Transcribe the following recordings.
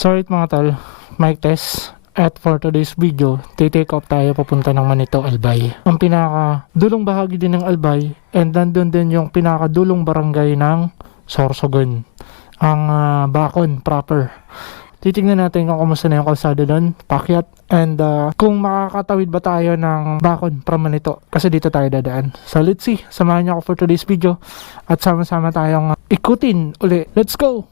Sorry mga tol, mic test. At for today's video, take off tayo papunta ng Manito, Albay. Ang pinaka-dulong bahagi din ng Albay, and nandun din yung pinaka-dulong barangay ng Sorsogon. Ang Bacon proper. Titignan natin kung kumusta na yung kalsada doon, pakyat, and kung makakatawid ba tayo ng Bacon from Manito, kasi dito tayo dadaan. So let's see, samahan niyo ako for today's video, at sama-sama tayong ikutin uli. Let's go!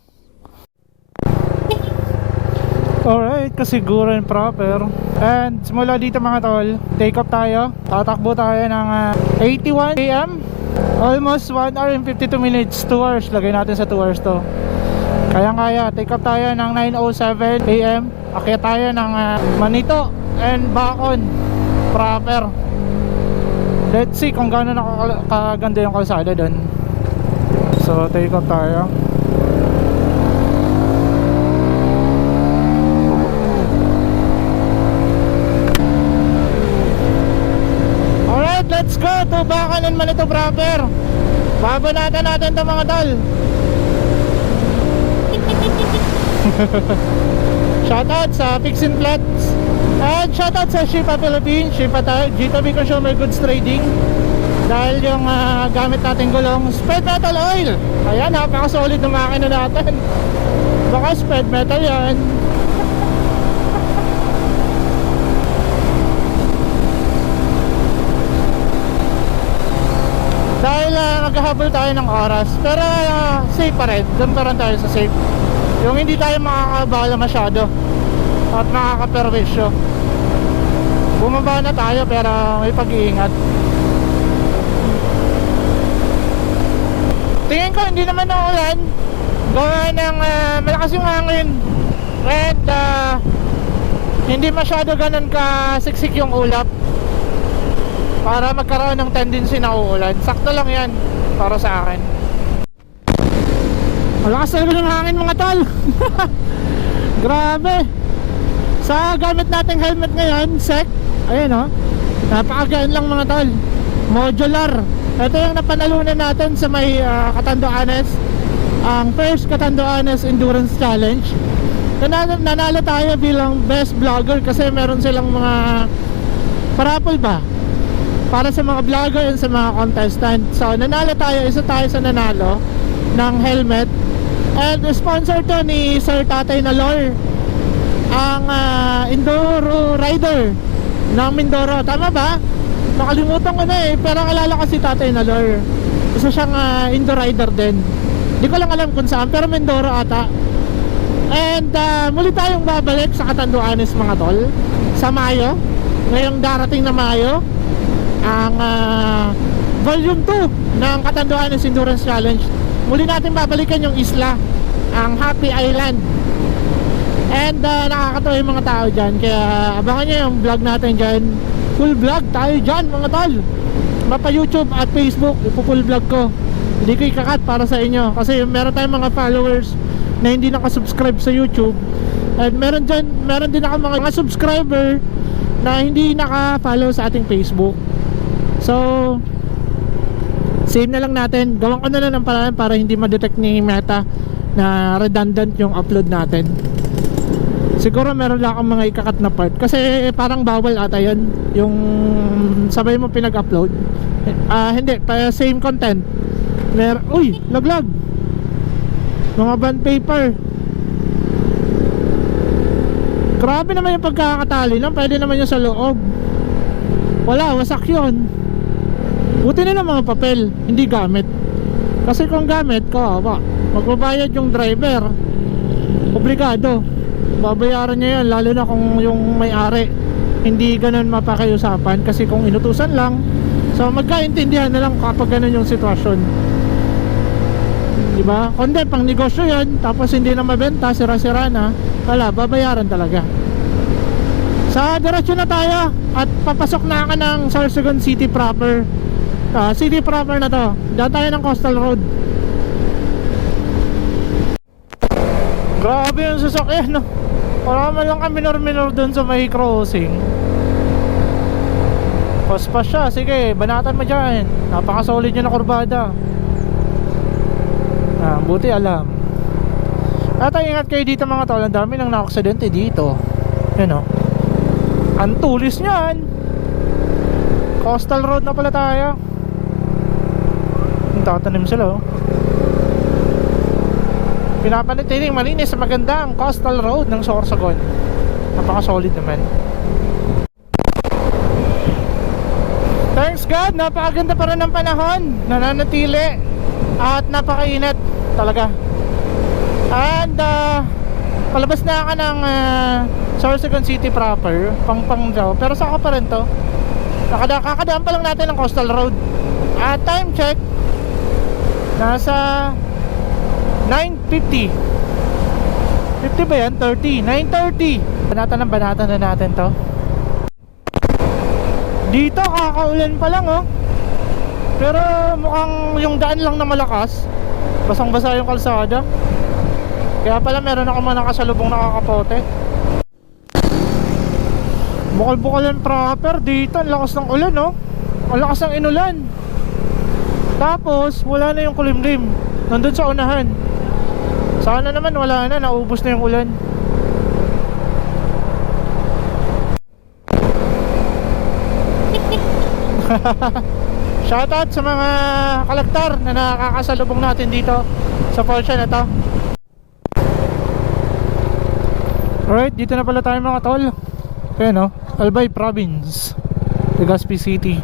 Alright, kasiguran proper. And simula dito mga tol, take off tayo. Tatakbo tayo ng 81 AM. Almost 1 hour and 52 minutes, 2 hours. Lagay natin sa 2 hours to. Kaya, take off tayo ng 9:07 AM. Akyat tayo ng Manito and Bacon proper. Let's see kung gaano nakaganda yung kalsada doon. So take off tayo. Let's go to Bacon and Manito proper. Babanatan natin ito mga tol. Shoutout sa Fixin Flats. And shoutout sa Shipa Philippines, Shipa G2B Consumer Goods Trading. Dahil yung gamit natin gulong Sped Metal Oil. Ayan, napaka-solid ng makina natin. Baka Sped Metal yan. Dahil naghahabol tayo ng oras, pero safe pa rin. Doon pa rin tayo sa safe. Yung hindi tayo makakabala masyado at makakaperwisyo. Bumaba na tayo pero may pag-iingat. Tingin ko hindi naman naulan. Gawa ng malakas yung hangin. And hindi masyado ganun kasiksik yung ulap para magkaroon ng tendency na uulan. Sakto lang yan para sa akin. Malakas talaga ng hangin mga tol. Grabe. Sa gamit nating helmet ngayon, SEC, ayun o, napakagaan lang mga tol. Modular. Ito yung napanalunan natin sa may Catanduanes, ang first Catanduanes Endurance Challenge. Nanalo tayo bilang best vlogger kasi meron silang mga parapol ba para sa mga vlogger and sa mga contestant. So nanalo tayo, isa tayo sa nanalo ng helmet. And sponsor to ni Sir Tatay Nalor, ang Enduro rider ng Mindoro. Tama ba? Nakalimutan ko na eh, pero alala ko si Tatay Nalor. Isa siyang Enduro rider din. Di ko lang alam kung saan, pero Mindoro ata. And muli tayong babalik sa Catanduanes mga tol sa Mayo, ngayong darating na Mayo, ang volume 2 ng Catanduanes Endurance Challenge. Muli natin babalikan yung isla, ang Happy Island. And nakakatawa yung mga tao dyan, kaya abangan nyo yung vlog natin dyan. Full vlog tayo dyan mga tol. Mapa YouTube at Facebook, ipo-full vlog ko. Hindi ko ikakat para sa inyo, kasi meron tayong mga followers na hindi nakasubscribe sa YouTube. And meron din ako mga subscriber na hindi naka-follow sa ating Facebook. So save na lang natin. Gawan ko na lang ng paraan para hindi ma-detect ni Meta na redundant yung upload natin. Siguro meron lang akong mga ikakat na part, kasi parang bawal ata yun, yung sabay mo pinag-upload. Hindi, same content. Uy, laglag. Mga bond paper. Grabe naman yung pagkakatali lang. Pwede naman yung sa loob. Wala, wasak yun. Buti na lang mga papel, hindi gamit. Kasi kung gamit, kawawa, magbabayad yung driver. Obligado. Babayaran niya yan, lalo na kung yung may-ari hindi ganun mapakiusapan. Kasi kung inutusan lang, so magkaintindihan na lang kapag ganun yung sitwasyon. Diba? Kundi pang negosyo yan, tapos hindi na mabenta, sira-sira na, wala, babayaran talaga. Sa diretsyon na tayo at papasok na ka ng Sorsogon City proper. City proper na to. Daan tayo ng Coastal Road. Grabe yung sasakyan, no? Marami lang kami minor dun sa may crossing. Paspas siya, sige, banatan mo dyan. Napakasolid yun na kurbada. Buti alam. At ingat kayo dito mga tol, ang dami nang na-aksidente dito. Yan o, ang tulis nyan. Coastal road na pala tayo. Tatanim sila oh. Pinapanatiling malinis sa maganda ang coastal road ng Sorsogon. Napaka solid naman. Thanks God, napakaganda pa rin ng panahon. Nananatili at napakainit talaga. And palabas na ako ng Sorsogon City proper, pang daw. Pero saka pa rin to. Kakadaan pa lang natin ng coastal road. At time check, nasa 9:50. 50 ba yan? 30? 9:30. Banatan na natin to. Dito kakaulan pa lang oh. Pero mukhang yung daan lang na malakas. Basang basa yung kalsada. Kaya pala meron ako mga nakasalubong nakakapote. Bukal-bukalan proper. Dito ang lakas ng ulan oh. Ang lakas ng inulan. Tapos wala na yung kulimlim. Nandun sa unahan. Sana naman wala na, naubos na yung ulan. Shoutout sa mga kalaktar na nakakasalubong natin dito sa Porsche na to. Alright, dito na pala tayo mga tol. Kaya no, Albay Province, Legazpi City.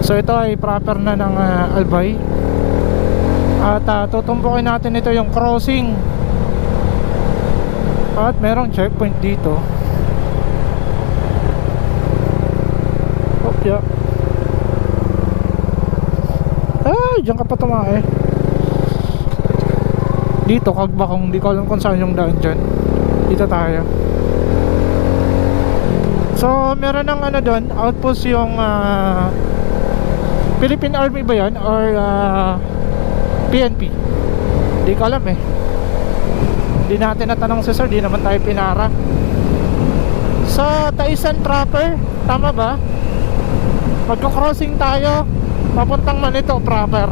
So ito ay proper na ng Albay. At tutumbukin natin ito yung crossing. At merong checkpoint dito. Yeah. Ay, diyan ka pa tumae. Dito, Kagbakong, di ko alam kung saan yung daan dyan. Dito tayo. So, meron ng ano doon, outpost yung Philippine Army ba yan? Or PNP? Di ko alam eh. Di natin natanong si sir, di naman tayo pinara. So, Taisan proper, tama ba? Magko-crossing tayo papuntang Manito proper.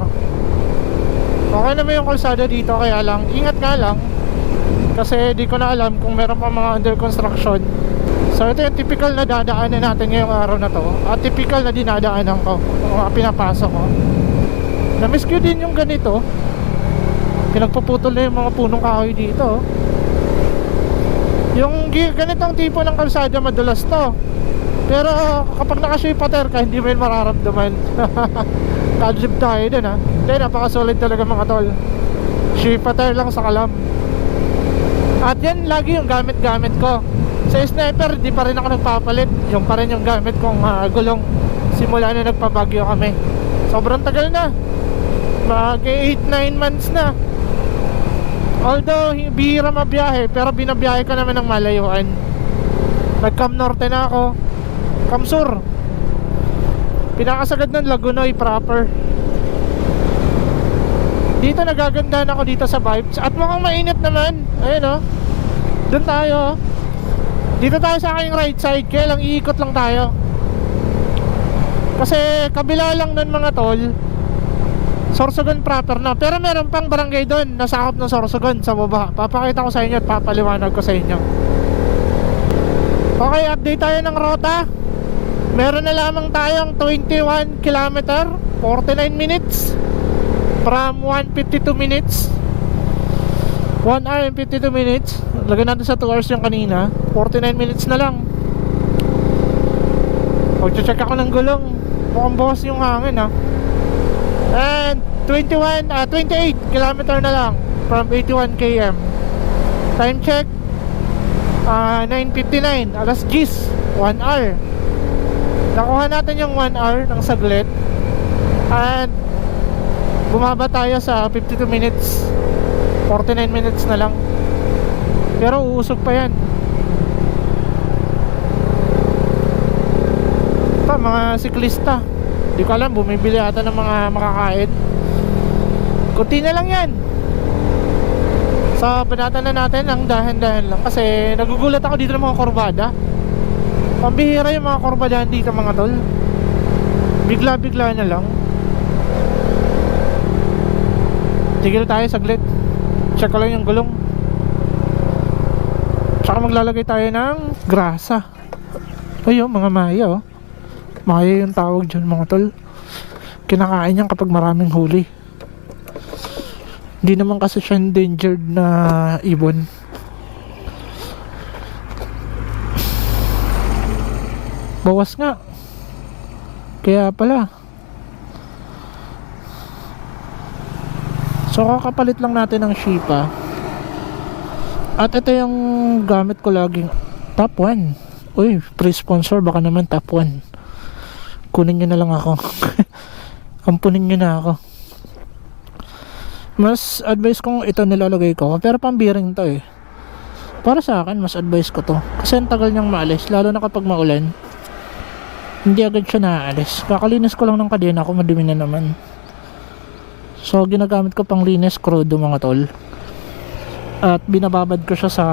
Okay naman yung kalsada dito, kaya lang ingat nga lang kasi di ko na alam kung meron pa mga under construction. So ito yung typical na dadaanan natin ngayong araw na to. At typical na dinadaanan ko, mga pinapasok ko. Na-miss ko din yung ganito. Pinagpuputol na yung mga punong kahoy dito. Yung ganitong tipo ng kalsada madulas to. Pero kapag naka-shapeater ka, hindi mo yun mararamdaman. Kadlib tayo dun ha. Hindi, napakasolid talaga mga tol. Shapeater lang sa kalam. At yan lagi yung gamit-gamit ko. Sa sniper, di pa rin ako nagpapalit. Yung pa rin yung gamit kong gulong. Simula na nagpabagyo kami. Sobrang tagal na. Mag 8-9 months na. Although, bihira mabiyahe, pero binabiyahe ko naman ng malayuan. Nag-Cam Norte na ako. Kamsur. Pinakasagad ng Lagunoy proper. Dito nagagandahan ako dito sa vibes. At mukhang mainit naman. Ayun o. Doon tayo. Dito tayo sa aking right side. Kaya lang iikot lang tayo. Kasi kabila lang nun mga tol, Sorsogon proper na. Pero meron pang barangay doon, nasakop ng Sorsogon sa baba. Papakita ko sa inyo at papaliwanag ko sa inyo. Okay, update tayo ng rota. Meron na lamang tayong 21 km 49 minutes from 152 minutes 1 hour and 52 minutes. Lagyan natin sa 2 hours yung kanina. 49 minutes na lang. Mag-check ako ng gulong. Mukhang bukas yung hangin ha. And 28 km na lang from 81 km. Time check 9:59, alas 10, 1 hour. Nakuha natin yung 1 hour ng saglit. And bumaba tayo sa 52 minutes 49 minutes na lang. Pero uusog pa yan. Pa mga siklista, di ko alam, bumibili ata ng mga makakain. Kunti na lang yan. So banatan na natin ang dahan-dahan lang. Kasi nagugulat ako dito ng mga kurbada. Pambihira yung mga kurbadahan dito mga tol. Bigla-bigla na lang. Tigil tayo saglit. check ko lang yung gulong. Tsaka maglalagay tayo ng grasa. Ayun, mga maya oh. Maya yung tawag dyan mga tol. Kinakain yan kapag maraming huli. Hindi naman kasi siya endangered na ibon. Bawas nga. Kaya pala. So kakapalit lang natin ng Shipa. At ito yung gamit ko laging top 1. Uy, pre-sponsor baka naman top 1. Kunin nyo na lang ako. Ampunin nyo na ako. Mas advice kong ito nilalagay ko. Pero pambiring to eh. Para sa akin mas advice ko to. Kasi ang tagal niyang maalis. Lalo na kapag maulan. Hindi agad siya naaalis. Kakalinis ko lang ng kadena ko. Madumi na naman. So ginagamit ko pang linis crudo mga tol. At binababad ko siya sa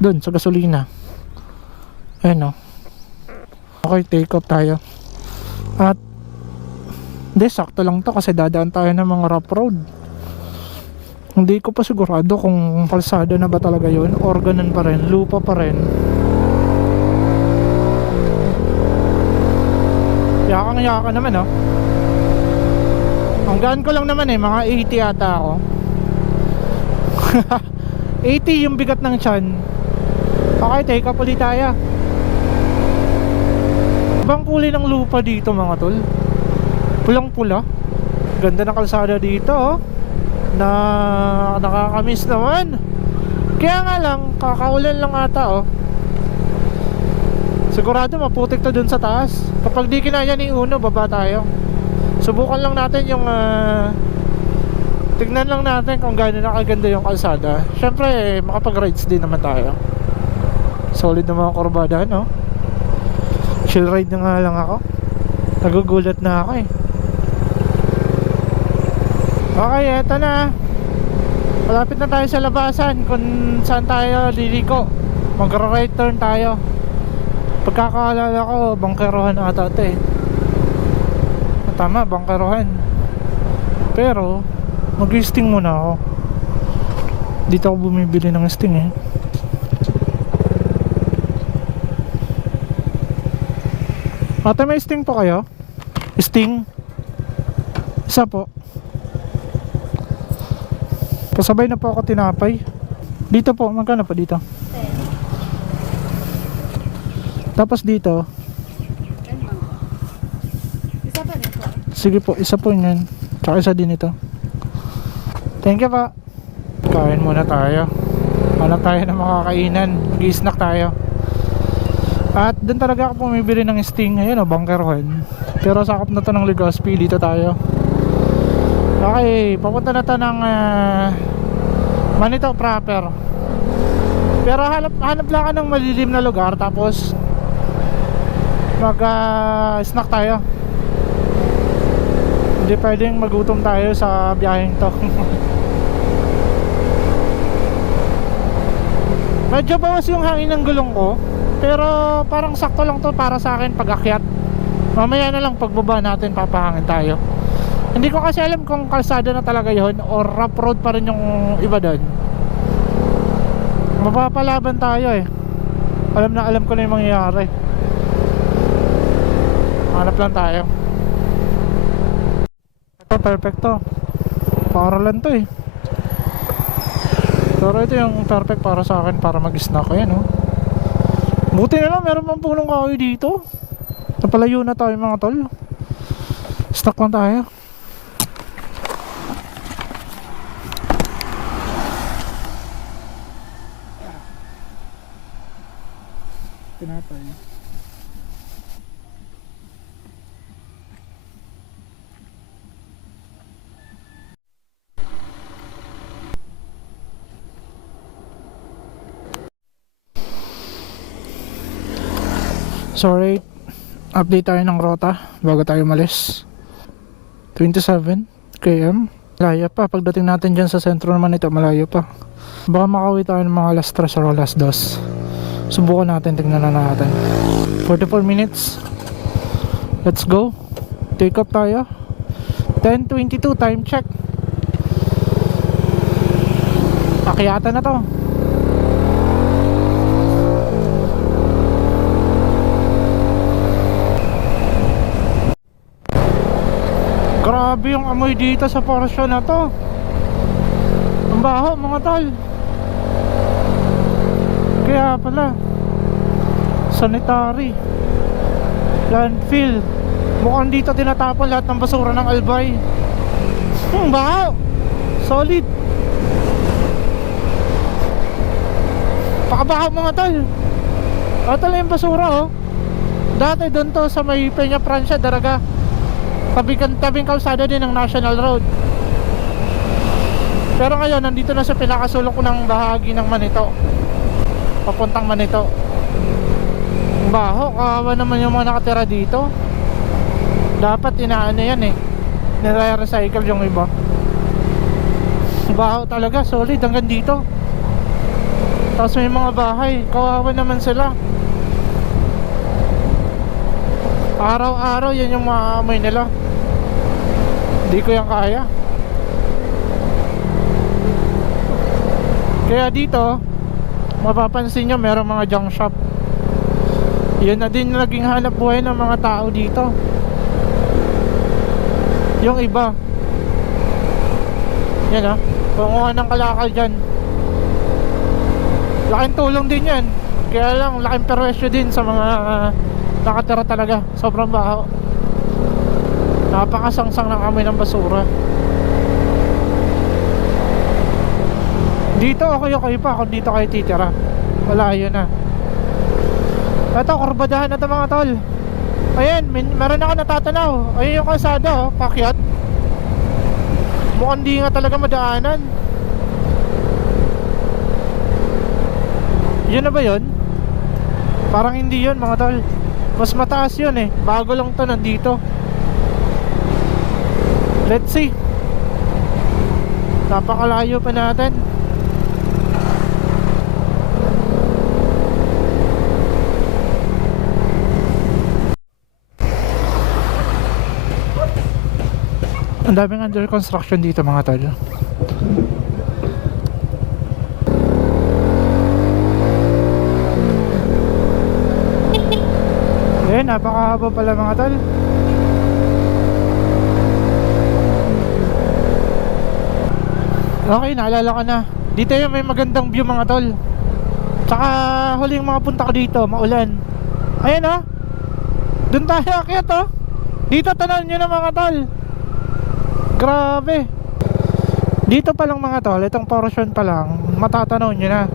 doon sa gasolina. Ayun o. Okay, take off tayo. At hindi, sakto lang to kasi dadaan tayo ng mga rough road. Hindi ko pa sigurado kung kalsada na ba talaga yun or ganun pa rin, lupa pa rin. Yakang-yaka naman oh. Ang gaan ko lang naman eh, mga 80 yata ako. 80 yung bigat ng tiyan. Okay, take up ulit tayo. Ibang kulay ng lupa dito mga tol. Pulang pula. Ganda ng kalsada dito oh. Na nakakamiss naman. Kaya nga lang, kakaulan lang ata oh. Sigurado maputik to dun sa taas. Kapag di kinaya ni Uno, baba tayo. Subukan lang natin yung tignan lang natin kung gaano nakaganda yung kalsada. Syempre makapag-rides din naman tayo. Solid na mga kurbada no. Chill ride na nga lang ako. Nagugulat na ako eh. Okay, eto na. Malapit na tayo sa labasan kung saan tayo liliko. Magra-right turn tayo. Pagkakaalala ko, bangkerohan ata ito eh. Tama, bangkerohan. Pero mag-sting muna ako. Dito ako bumibili ng sting eh. Ate, may sting po kayo? Sting? Isa po. Pasabay na po ako tinapay. Dito po, magkano po dito? Tapos dito sige po, isa po yun. Tsaka isa din ito. Thank you pa. Kain muna tayo. Hanap tayo ng makakainan. Mag-i-snack tayo. At doon talaga ako pumibili ng sting. Ayun o, bangkerohan. Pero sakop na to ng Legazpi. Dito tayo. Okay, papunta na to ng Manito proper. Pero hanap lang ka ng malilim na lugar. Tapos mag-snack tayo. Hindi pwedeng magutom tayo sa biyaheng to. Medyo bawas yung hangin ng gulong ko. Pero parang sakto lang to para sa akin pag akyat. Mamaya na lang pagbaba natin papahangin tayo. Hindi ko kasi alam kung kalsada na talaga yon or rough road pa rin yung iba doon. Mapapalaban tayo eh. Alam ko na yung mangyayari. Hanap lang tayo. Perfecto. Paaralan to eh. Pero ito yung perfect para sa akin para mag-snack. Ayan oh. Buti na lang meron pang punong kahoy dito. Napalayo na tayo mga tol. Snack lang tayo. Tinapay. Sorry, update tayo ng rota bago tayo malis. 27 km. Malayo pa, pagdating natin dyan sa sentro naman ito, malayo pa. Baka makauwi tayo ng mga alas 3 or alas 2. Subukan natin, tingnan na natin. 44 minutes. Let's go. Take up tayo. 10:22 time check. Akyatan na to. Grabe yung amoy dito sa Porsche na to. Ang baho mga tol. Kaya pala sanitary landfill. Mukhang dito tinatapon lahat ng basura ng Albay. Ang baho. Solid. Pakabaho mga tol. Ito lang yung basura oh. Dati doon to sa may Peña Francia, Daraga. Tabing kalsada din ng National Road. Pero ngayon nandito na sa pinakasulok ko ng bahagi ng Manito, papuntang Manito. Baho, kawawa naman yung mga nakatira dito. Dapat inaano yan eh, nire-recycle yung iba. Baho talaga, solid hanggang dito. Tapos may mga bahay, kawawa naman sila. Araw-araw yan yung maamoy nila. Hindi ko yan kaya. Kaya dito mapapansin nyo merong mga junk shop. Yun na din naging hanap buhay ng mga tao dito. Yung iba yan ah, kumuha ng kalakal dyan. Laking tulong din yan. Kaya lang laking perwisyo din sa mga nakatira talaga. Sobrang baho. Napakasangsang ng amoy ng basura. Dito okay pa kung dito kayo titira. Wala yun na. Ito kurbadahan na ito mga tol. Ayan, meron ako natatanaw. Ayun yung kalsada oh, pakyat. Mukhang di nga talaga madaanan. Yun na ba yun? Parang hindi yun mga tol. Mas mataas yun eh. Bago lang to nandito. Let's see. Napakalayo pa natin. Ang daming under construction dito mga tol. Eh, napakahaba pala mga tol. Okay, naalala ko na. Dito yung may magandang view mga tol. Tsaka huling mga punta ko dito, maulan. Ayan oh. Doon tayo akyat oh. Dito tanan nyo na mga tol. Grabe. Dito pa lang mga tol, itong portion pa lang, matatanaw nyo na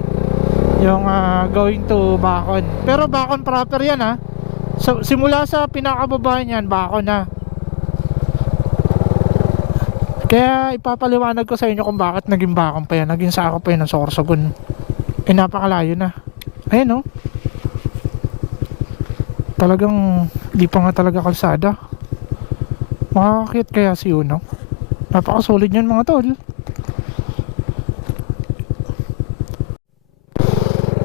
yung going to Bacon. Pero Bacon proper yan ha. So, simula sa pinakababa niyan, Bacon na. Kaya ipapaliwanag ko sa inyo kung bakit naging Bacon pa yan. Naging sakop pa yan ng Sorsogon. Eh napakalayo na. Ayan oh. Talagang di pa nga talaga kalsada. Makakakit kaya si Uno. Napakasolid yan mga tol.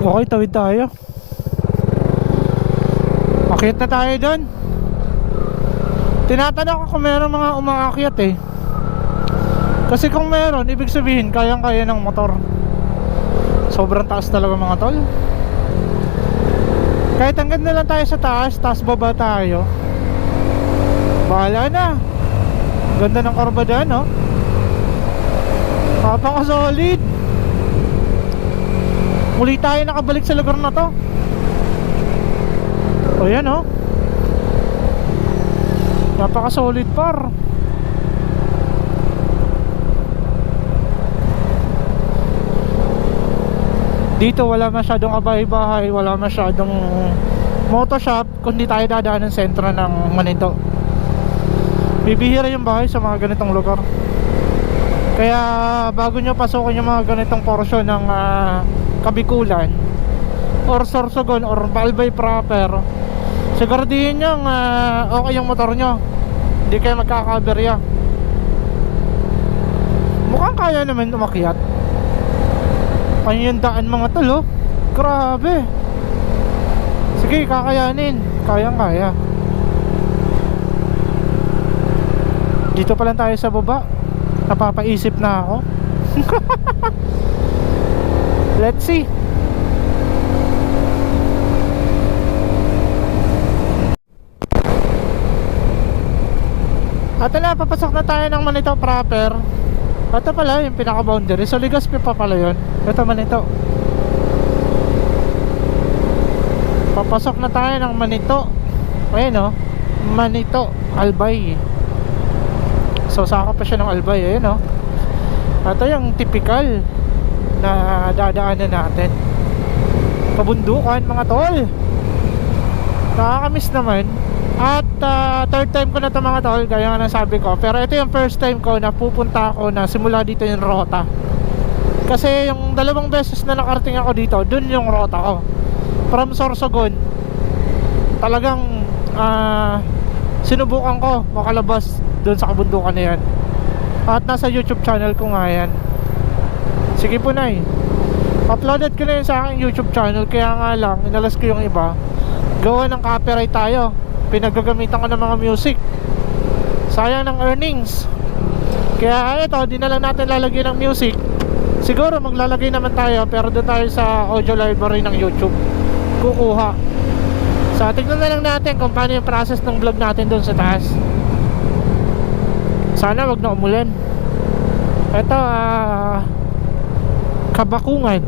Okay, tawid tayo. Akit na tayo doon. Tinatanong ko kung meron mga umaakyat eh. Kasi kung meron, ibig sabihin kayang-kaya ng motor. Sobrang taas talaga mga tol. Kahit hanggang na lang tayo sa taas, taas baba tayo. Bahala na. Ganda ng karbada no. Napaka-solid. Muli tayo nakabalik sa lugar na to. O yan oh. Napaka-solid par. Dito wala masyadong abay-bahay, wala masyadong motoshop, kundi tayo dadaan ng sentro ng Manito. Bibihira yung bahay sa mga ganitong lugar. Kaya bago nyo pasukin yung mga ganitong portion ng Kabikulan or Sorsogon or Albay proper, siguraduhin nyo okay yung motor nyo, hindi kayo magkakaberya. Mukhang kaya naman umakyat. Kaya yung daan mga tol oh. Grabe. Sige, kakayanin. Kayang kaya. Dito pa lang tayo sa baba. Napapaisip na ako. Let's see. At na, papasok na tayo ng Manito proper. Ito pala yung pinaka-boundary. So Legazpi pa pala yun. Ito Manito. Papasok na tayo ng Manito. Ayun o, Manito, Albay. So saka pa siya ng Albay. Ayun o. Ito yung typical na dadaanan natin. Pabundukan mga tol. Nakakamiss naman. At third time ko na ito mga tol, gaya nga nasabi ko. Pero ito yung first time ko na pupunta ako na simula dito yung rota. Kasi yung dalawang beses na nakarating ako dito, dun yung rota ko. From Sorsogon, talagang sinubukan ko makalabas dun sa kabundukan na yan. At nasa YouTube channel ko nga yan. Sige po na uploaded ko na yun sa aking YouTube channel. Kaya nga lang, inalas ko yung iba. Gawa ng copyright tayo. Pinaggagamitan ko ng mga music. Sayang ng earnings. Kaya ito, di na lang natin lalagyan ng music. Siguro maglalagay naman tayo, pero doon tayo sa audio library ng YouTube kukuha. So tignan na lang natin kung paano yung process ng vlog natin doon sa taas. Sana wag na umulan. Ito Kabakungan,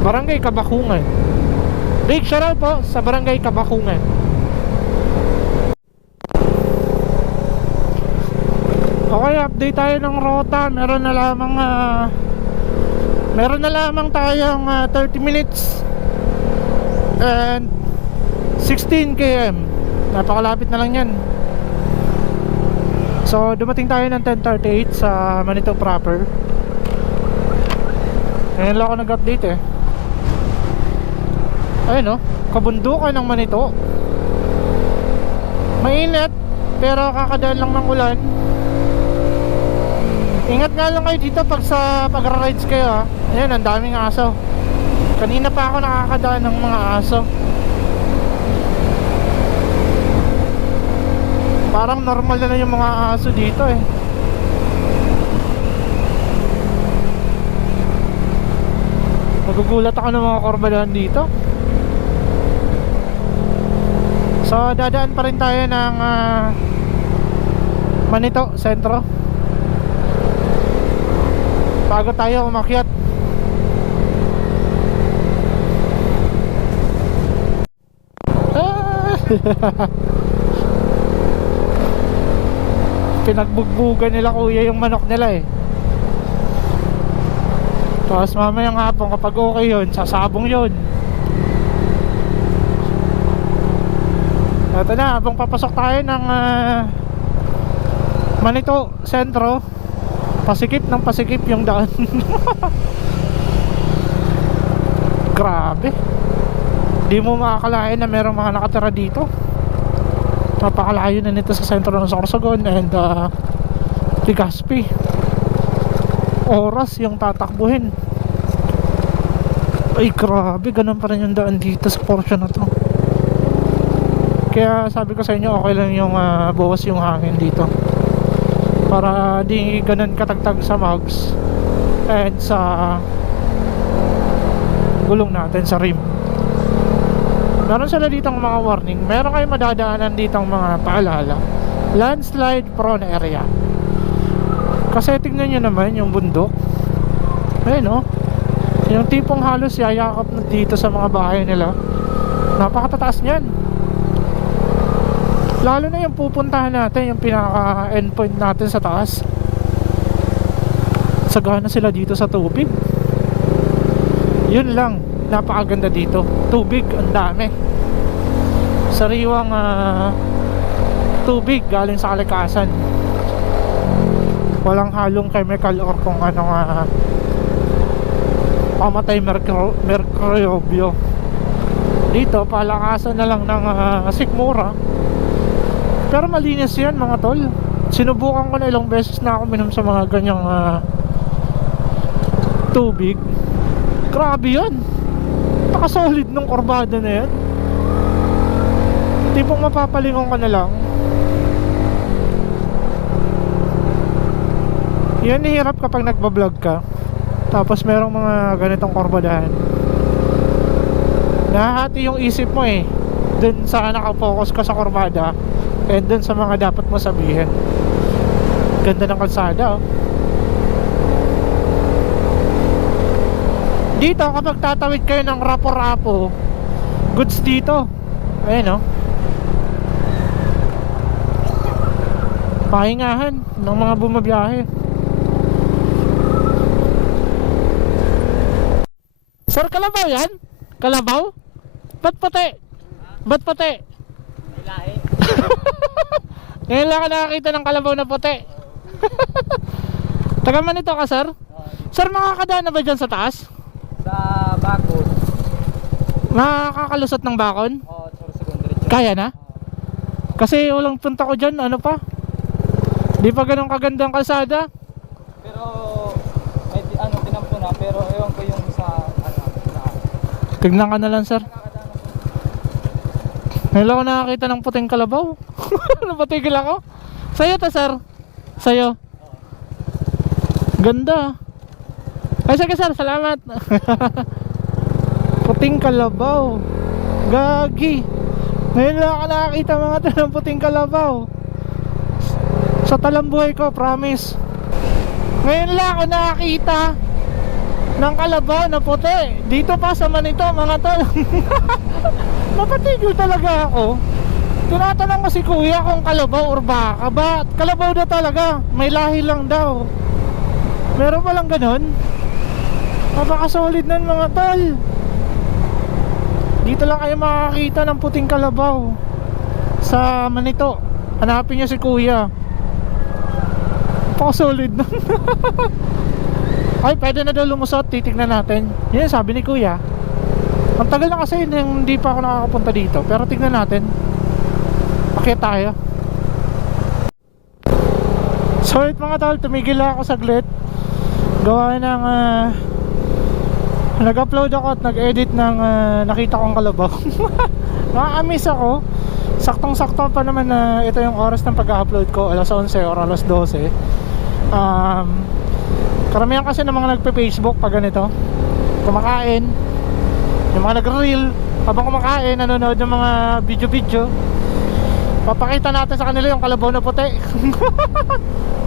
Barangay Kabakungan. Big shoutout po sa Barangay Kabakungan. Okay, update tayo ng rota. Meron na lamang tayong 30 minutes and 16 km. Napakalapit na lang yan. So dumating tayo ng 10:38 sa Manito proper. Ngayon lang ako nag-update Ayun kabundukan ng Manito. Mainit, pero kakadaan lang ng ulan. Ingat nga lang kayo dito pag-rides kayo Ayan, ang daming aso. Kanina pa ako nakakadaan ng mga aso. Parang normal na yung mga aso dito Nagugulat ako ng mga korbadahan dito. So dadaan pa rin tayo ng Manito Sentro bago tayo umakyat. Pinagbugbugan nila kuya yung manok nila Tapos mamayang hapon kapag okay yun, sasabong yun. Ito na, habang papasok tayo ng Manito Sentro, pasikip ng pasikip yung daan. Grabe. Di mo makakalain na merong mga nakatira dito. Napakalayo na nito sa sentro ng Sorsogon and Legazpi. Oras yung tatakbuhin. Ay grabe, ganun pa rin yung daan dito sa portion na to. Kaya sabi ko sa inyo, okay lang yung bawas yung hangin dito para di ganun katagtag sa mugs and sa gulong natin sa rim. Meron sila ditong mga warning. Meron kayong madadaanan ditong mga paalala. Landslide prone area. Kasi tingnan nyo naman yung bundok. Ayun yung tipong halos yayakap na dito sa mga bahay nila. Napakatataas nyan. Lalo na yung pupuntahan natin, yung pinaka endpoint natin sa taas. Sagana sila dito sa tubig. Yun lang, napakaganda dito. Tubig, ang dami. Sariwang tubig galing sa kalikasan. Walang halong chemical or kung ano pamatay merkuryobyo. Dito palakasan na lang ng sikmura. Pero malinis yan mga tol. Sinubukan ko na ilang beses na ako minom sa mga ganyang tubig. Grabe yan. Nakasolid ng korbada na yan. Tipong mapapalingon ka na lang. Yan hirap kapag nagbablog ka. Tapos merong mga ganitong korbadahan. Nahahati yung isip mo eh, dun sa nakafocus ka sa korbada and dun sa mga dapat mo sabihin. Ganda ng kalsada oh. Dito kapag tatawid kayo ng rapo-rapo, goods dito. Ayan oh, pahingahan ng mga bumabiyahe. Sir, kalabaw yan? Kalabaw? Ba't puti? Ba't puti? May lahi. Ngayon lang ka nakakita ng kalabaw na puti. Taga Manito ka, sir? Sir, makakadaan na ba dyan sa taas? Sa Bakod. Makakalusot ng bakon? Oo, Sorsogon diretso. Kaya na? Kasi walang punta ko dyan, ano pa? Di pa ganun kaganda ang kalsada. Pero may tinampo na, pero ewan ko yung sa Tignan ka na lang, sir. Ngayon lang ako nakakita ng puting kalabaw. Napatigil ako. Sa'yo to, sir. Sa'yo. Ganda. Ay, sige, sir. Salamat. Puting kalabaw. Gagi. Ngayon lang ako nakakita mga to ng puting kalabaw. Sa talambuhay ko, promise. Ngayon lang ako nakakita ng kalabaw na puti. Dito pa sa Manito, mga tol. Napatigil talaga ako. Tinatanong ko si kuya kung kalabaw or baka ba. Kalabaw na talaga, may lahi lang daw. Meron palang ganun. Napaka-solid nun mga tol. Dito lang kayo makakita ng puting kalabaw sa Manito. Hanapin nyo si kuya. Napaka-solid nun. Ay, pwede na daw lumusot, titignan natin. Yan sabi ni kuya. Ang tagal na kasi hindi pa ako nakakapunta dito. Pero tignan natin. Akit tayo. So it mga tol, tumigil ako saglit. Gawa ng nag-upload ako at nag-edit ng nakita kong kalabaw. Nakamiss ako. Saktong-sakto pa naman na ito yung oras ng pag-upload ko, alas 11 or alas 12. Karamihan kasi ng mga nagpe-Facebook pag ganito, kumakain, yung mga nag-reel habang kumakain, nanonood ng mga video-video, papakita natin sa kanila yung kalabaw na puti.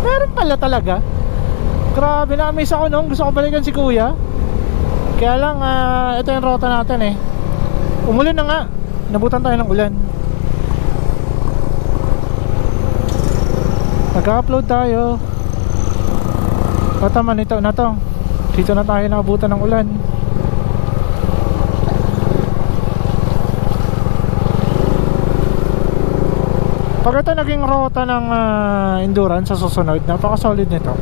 Meron pala talaga. Grabe, na-amaze ako nung gusto ko balikan si kuya. Kaya lang, ito yung rota natin eh. Umulan na nga, nabutan tayo ng ulan. Nag-upload tayo. Tama, nito na to. Dito na tayo nakabutan ng ulan. Pag ito naging rota ng endurance sa susunod, napaka-solid nito.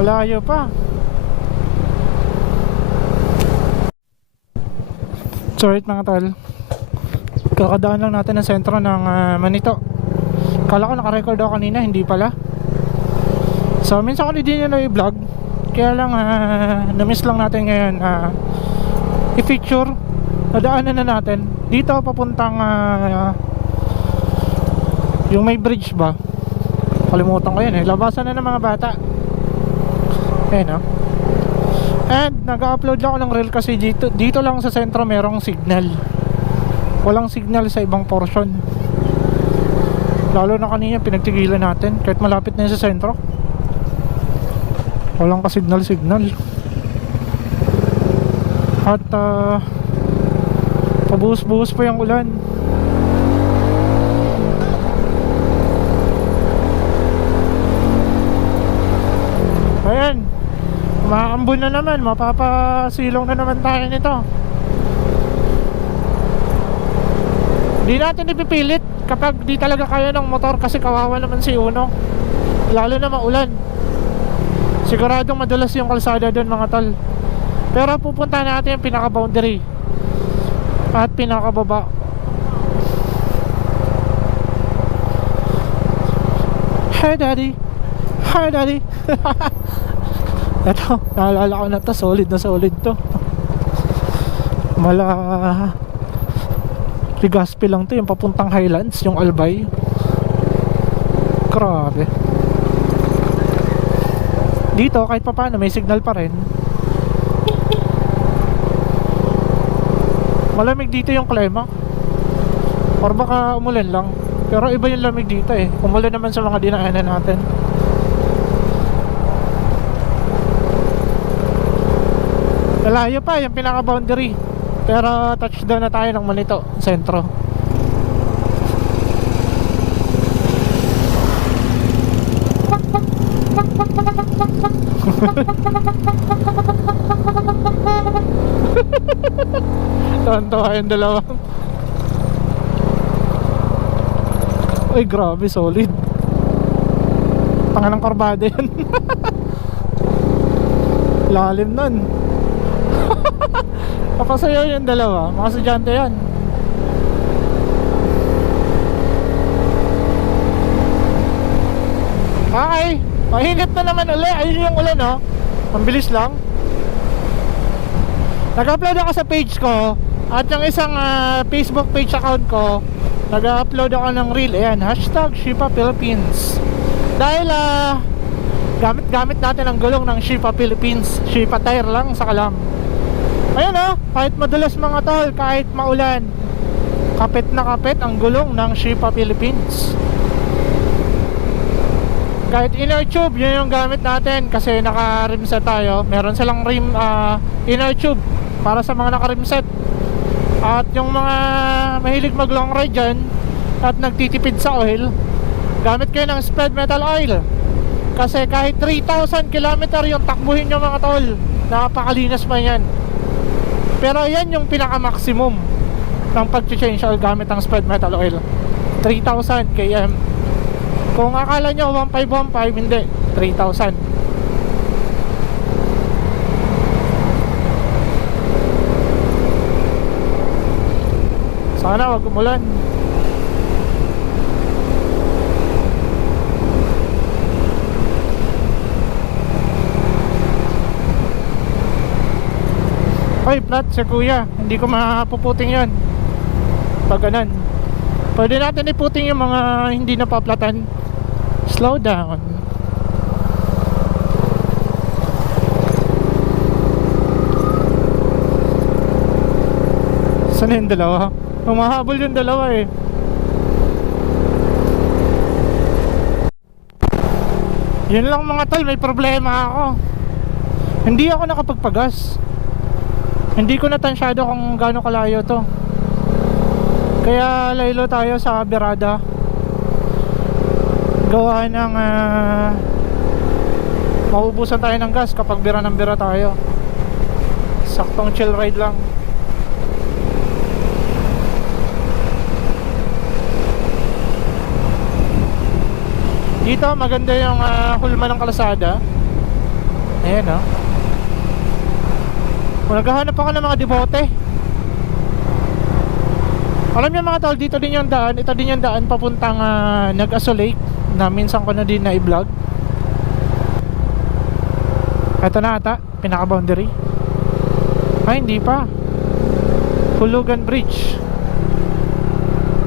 Malayo pa. Sorry mga tol. Kakadaan lang natin ang sentro ng Manito. Kala ko naka-record ako kanina, hindi pala. So minsan ko hindi nyo na-vlog. Kaya lang na-miss lang natin ngayon i-feature. Nadaanan na natin. Dito papuntang yung may bridge ba? Kalimutan ko yun eh. Labasan na ng mga bata. Ayan o. And nag-upload ako ng reel kasi dito lang sa sentro merong signal. Walang signal sa ibang portion. Lalo na kanina pinagtigilan natin kahit malapit na yun sa sentro. Walang ka signal. At pabuhos-buhos pa yung ulan. Ayan, umaambon na naman. Mapapasilong na naman tayo nito. Di natin ipipilit kapag di talaga kaya ng motor kasi kawawa naman si Uno. Lalo na maulan. Siguradong madulas yung kalsada doon mga tol. Pero pupunta natin yung pinaka-boundary at pinaka-baba. Hi daddy. Hi daddy. Ito, naalala ko na to. Solid to. Mala Legazpi lang to, yung papuntang Highlands, yung Albay. Grabe. Dito kahit pa paano may signal pa rin. Malamig dito yung klima. Or baka umulan lang. Pero iba yung lamig dito eh. Umulan naman sa mga dinaanan natin. Malayo pa yung pinaka boundary. Pero touchdown na tayo ng Manito, sentro. Tonto yung dalawa. Ay grabe, solid. Tanga ng karbada yan. Lalim nun. Kapasayaw yung dalawa. Mga estudyante yan. Okay, mahinit na naman uli. Ayun yung ulan, no? Ang bilis lang. Nag-upload ako sa page ko. At yung isang Facebook page account ko, nag-upload ako ng reel. Ayan, hashtag Shipa Philippines. Dahil gamit natin ang gulong ng Shipa Philippines. Shipa tire lang sa Kalam. Ayun, oh, kahit madulas mga tol, kahit maulan, kapit na kapit ang gulong ng Shipa Philippines. Kahit inner tube, yun yung gamit natin kasi naka-rimset tayo. Meron silang rim inner tube para sa mga naka-rimset. At yung mga mahilig mag long ride dyan at nagtitipid sa oil, gamit kayo ng spread metal oil. Kasi kahit 3,000 km yung takbuhin nyo mga tol, napakalinas pa yan. Pero yan yung pinaka-maximum ng pag-change oil gamit ng spread metal oil, 3,000 km. Kung akala nyo 1,515, hindi, 3,000. Sana wag umulan. Ay, flat si kuya. Hindi ko mapuputing yan pag ganun. Pwede natin iputing yung mga hindi napaplatan. Slow down. Saan yung dalawa? Humahabol yung dalawa eh. Yun lang mga tol, may problema ako. Hindi ako nakapagpagas. Hindi ko natansyado kung gaano kalayo to. Kaya laylo tayo sa Berada. Gawa ng mauubusan tayo ng gas kapag bira ng bira tayo. Saktong chill ride lang. Dito maganda yung hulma ng kalsada. Ayan, oh. Naghahanap ako ng mga debote. Alam niyo mga tol, dito din yung daan. Ito din yung daan papuntang Nag-Aso Lake na minsan ko na din na i-vlog. Ito na ata, pinaka-boundary. Ay, hindi pa. Hulugan Bridge.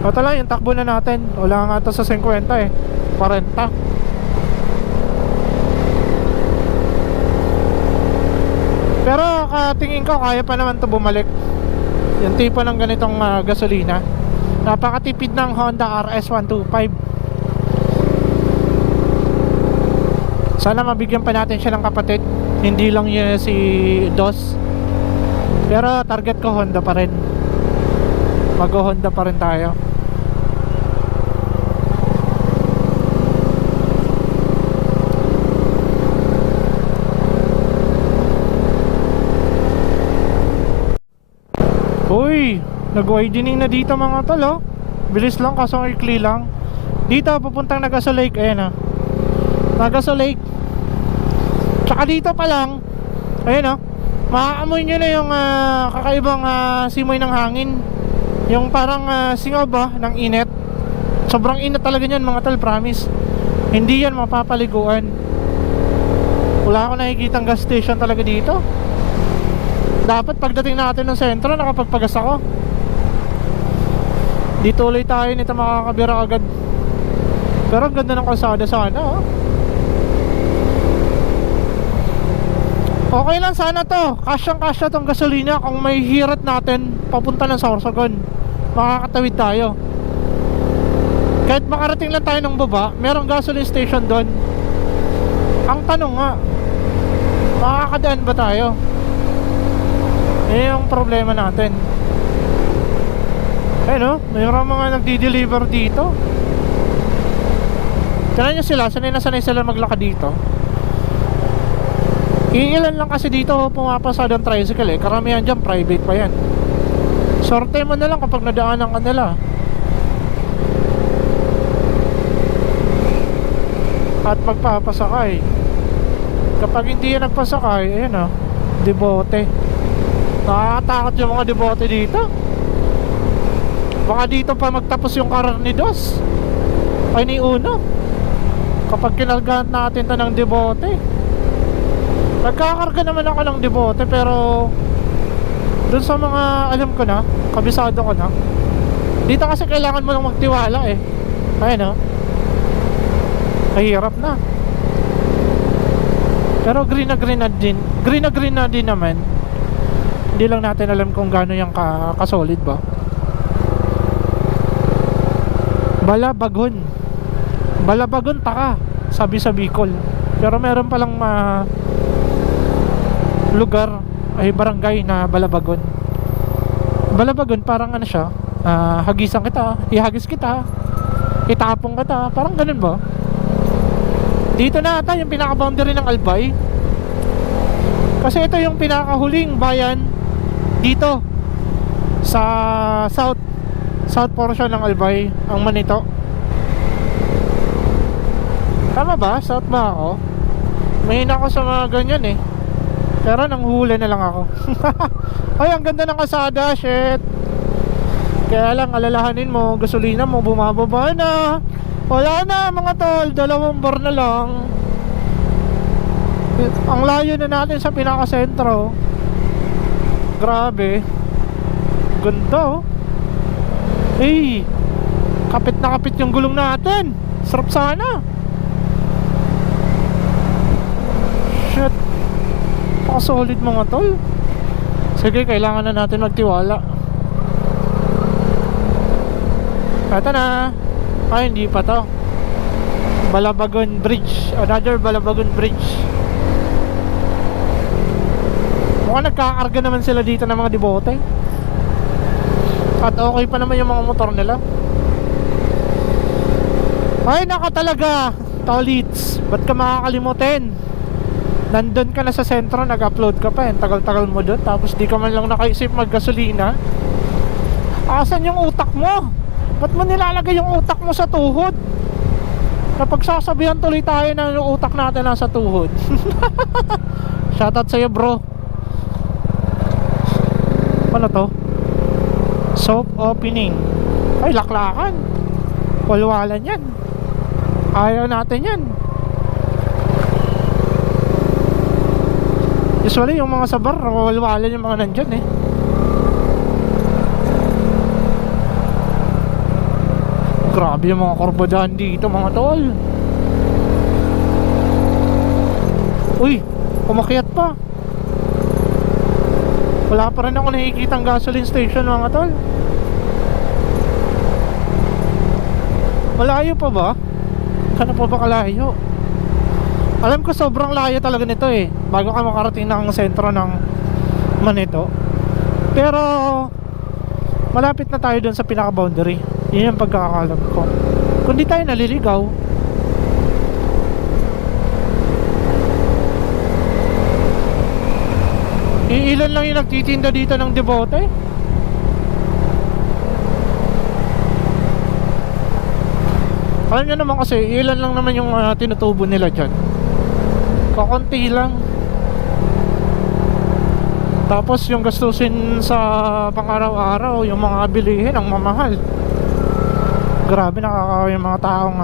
Ito lang yung takbo na natin. Wala nga ito sa 50 eh, 40. Pero tingin ko kaya pa naman to bumalik. Yung tipo ng ganitong gasolina. Napakatipid ng Honda RS125. Sana mabigyan pa natin siya ng kapatid. Hindi lang yun si DOS. Pero target ko Honda pa rin. Mag-Honda pa rin tayo. Uy, nag-widening na dito mga tol, oh. Bilis lang kaso ikli lang. Dito papuntang Nag-Aso Lake. Ayan, oh. Nag-Aso Lake. Tsaka dito pa lang, ayan, oh, maaamoy nyo na yung kakaibang simoy ng hangin. Yung parang singaw ba ng init. Sobrang init talaga yan mga tol, promise. Hindi yan mapapaliguan. Wala akong nakikitang gas station talaga dito. Dapat pagdating natin ng sentro, nakapagpagas ako. Di tuloy tayo nito makakabira agad. Pero ang ganda ng kalsada sana, oh. Okay lang sana to. Kasyang-kasya tong gasolina kung may hirat natin papunta ng Sorsogon. Makakatawid tayo. Kahit makarating lang tayo ng baba, merong gasoline station doon. Ang tanong nga, makakadaan ba tayo? Yan yung problema natin. Ayun, mayroong mga nagdi-deliver dito. Tignan nyo sila, sanay na sanay sila maglakad dito. Iilan lang kasi dito pumapasa ng tricycle eh. Karamihan dyan private pa yan. Sorte mo na lang kapag nadaanan ka nila. At magpapasakay. Kapag hindi yan nagpasakay, ayun o, debote. Nakakatakot yung mga debote dito. Baka dito pa magtapos yung Carnidos ay ni Uno. Kapag kinalgahan natin to ng debote. Nagkakarga naman ako ng debote, pero dun sa mga alam ko na, kabisado ko na, dito kasi kailangan mo lang magtiwala eh. Ayun o, mahirap na. Pero green na din naman. Hindi lang natin alam kung gaano yung kasolid ba. Balabagon taka, sabi sa Bicol. Pero meron palang lugar ay barangay na Balabagon. Balabagon parang ano siya, hagisan kita, ihagis kita, itapong kita, parang ganun ba? Dito na ata yung pinaka-boundary ng Albay. Kasi ito yung pinakahuling bayan dito sa south portion ng Albay, ang Manito. Tama ba? South ba ako? Mahina ako sa mga ganyan eh. Pero nanghuli na lang ako. Ay, ang ganda ng kasada, shit. Kaya lang, alalahanin mo, gasolina mo bumababa na. Wala na mga tol, 2 bar na lang. Ang layo na natin sa pinakasentro. Grabe. Ganda oh. Hey, kapit na kapit yung gulong natin. Sarap sana. Shit, solid mga tol. Sige, kailangan na natin magtiwala. Ito na. Ay, hindi pa to. Balabagon Bridge. Another Balabagon Bridge. Mukhang nagkakarga naman sila dito ng mga debote. At okay pa naman yung mga motor nila. Ay, naka talaga Tolits, ba't ka makakalimutin? Nandun ka na sa sentro, nag-upload ka pa, tagal-tagal mo dun, tapos di ka man lang nakaisip maggasolina. Asan yung utak mo? Ba't mo nilalagay yung utak mo sa tuhod? Napagsasabihan tuloy tayo na yung utak natin nasa tuhod. Shoutout sa'yo bro. Ano to? Soap opening. Ay, laklakan. Walwalan yan. Ayaw natin yan. Usually yung mga sa bar, walwalan yung mga nandyan eh. Grabe yung mga korbadahan dito mga tol. Uy, umakyat pa. Wala pa rin ako nakikitang gasoline station mga tol. Malayo pa ba? Kano pa ba kalayo? Alam ko sobrang layo talaga nito eh, bago ka makarating ng sentro ng Manito. Pero malapit na tayo dun sa pinaka-boundary. Yun yung pagkakaalam ko. Kung di tayo naliligaw. Ilan lang yung nagtitinda dito ng debote. Alam nyo naman kasi, ilan lang naman yung tinutubo nila dyan. Kakunti lang. Tapos yung gastusin sa pang-araw-araw, yung mga bilihin ang mamahal. Grabe, nakakawa yung mga taong